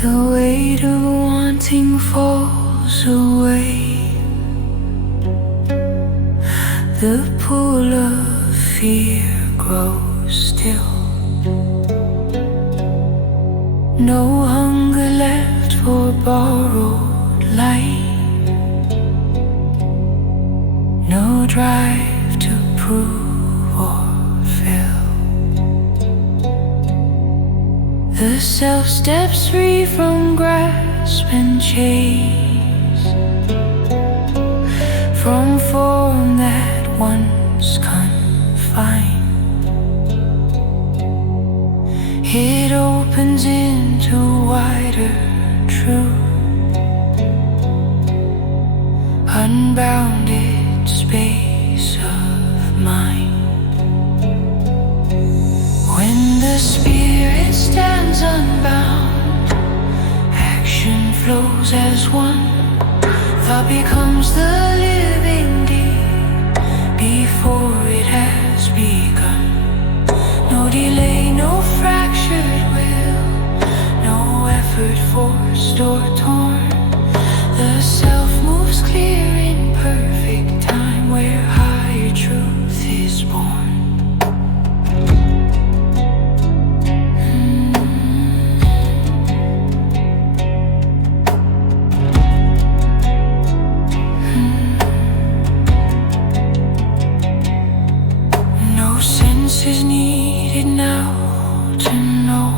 The weight of wanting falls away. The pull of fear grows still. No hunger left for borrowed light. No drive to prove or fill. The self steps free from grasp and chase, from form that once confined. It opens into wider truth, unbounded space of mind. When the spirit stands unbound, action flows as one. Thought becomes the living deed before it has begun. No delay, no fractured will, no effort forced or torn. The self moves clear in perfect time, where higher truth is born. Is needed now to know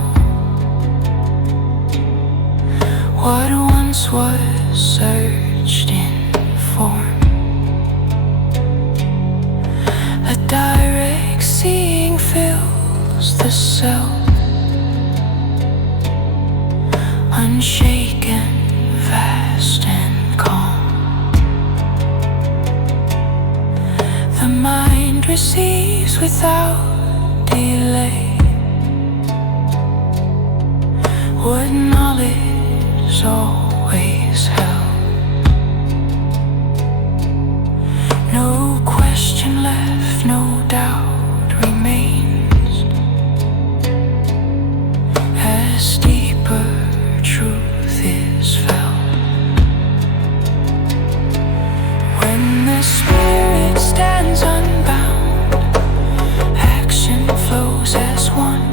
what once was searched in form. A direct seeing fills the self, unshaken, vast and calm. The mind receives without delay what knowledge always held. No question left, no doubt remains, as deeper truth is felt. When the spirit stands unbound, flows as one.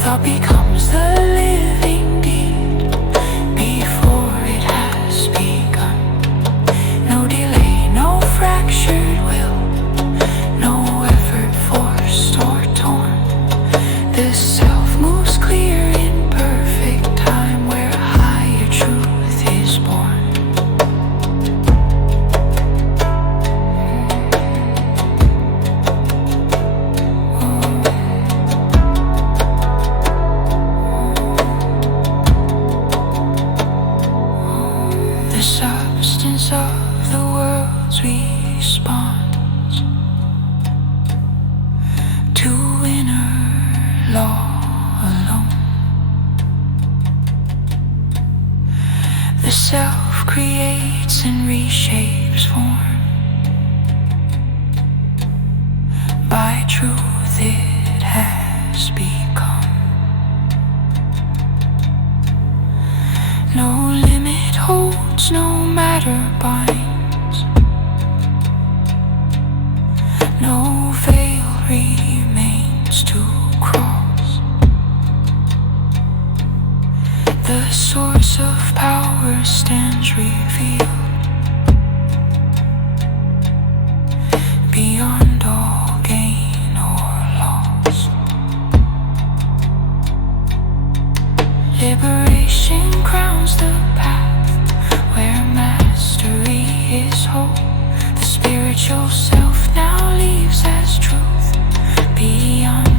Thought becomes the living deed before it has begun. No delay, no fractured will, no effort forced or torn. This self moves clear in perfect time, where higher truth is born. Substance of the world's response to inner law alone. The self creates and reshapes form by truth it has become. No limit holds, no matter binds, no veil remains to cross. The source of power stands revealed beyond all gain or loss. Liberation becomes the path where mastery is whole. The spiritual self now leaves as truth beyond